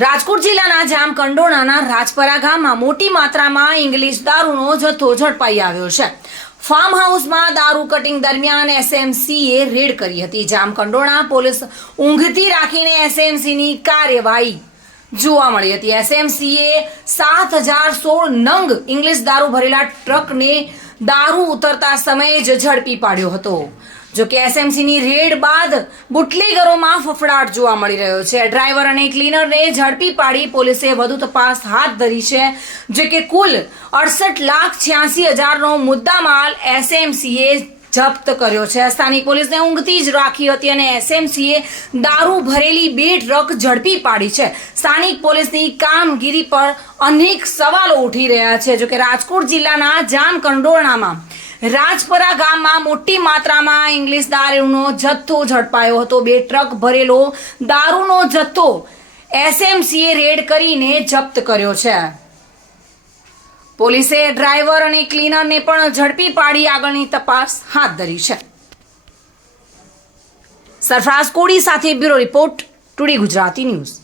રાજકોટ જિલ્લાના જામકંડોળાના રાજપરા ગામમાં મોટી માત્રામાં ઇંગ્લિશ દારૂનો જથ્થો ઝડપાઈ આવ્યો છે. ફાર્મ હાઉસમાં દારૂ કટિંગ દરમિયાન એસએમસીએ રેડ કરી હતી. જામકંડોળા પોલીસ ઊંઘતી રાખીને એસએમસીની કાર્યવાહી જોવા મળી હતી. એસએમસીએ સાત હજાર સોળ નંગ ઇંગ્લિશ દારૂ ભરેલા ટ્રકને દારૂ ઉતરતા સમયે જ ઝડપી પાડ્યો હતો. જો કે એસએમસીની રેડ બાદ બુટલીગરોમાં ફફડાટ જોવા મળી રહ્યો છે. ડ્રાઈવર અને ક્લીનરને ઝડપી પાડી પોલીસે વધુ તપાસ હાથ ધરી છે, જે કે કુલ અડસઠ લાખ છ્યાસી હજારનો મુદ્દામાલ એસએમસીએ જપ્ત કર્યો છે. સ્થાનિક પોલીસને ઊંઘતી જ રાખી હતી અને એસએમસીએ દારૂ ભરેલી બે ટ્રક ઝડપી પાડી છે. સ્થાનિક પોલીસની કામગીરી પર અનેક સવાલો ઉઠી રહ્યા છે. જોકે રાજકોટ જિલ્લાના જામકંડોરણામાં, રાજપરા ગામમાં મોટી માત્રામાં ઇંગ્લિશ દારૂનો જથ્થો ઝડપાયો હતો. બે ટ્રક ભરેલો દારૂનો જથ્થો એસએમસીએ રેડ કરીને જપ્ત કર્યો છે. પોલીસે ડ્રાઈવર અને ક્લીનરને પણ ઝડપી પાડી આગળની તપાસ હાથ ધરી છે. સરફરાઝ કોડી સાથે bureau report, today Gujarati news.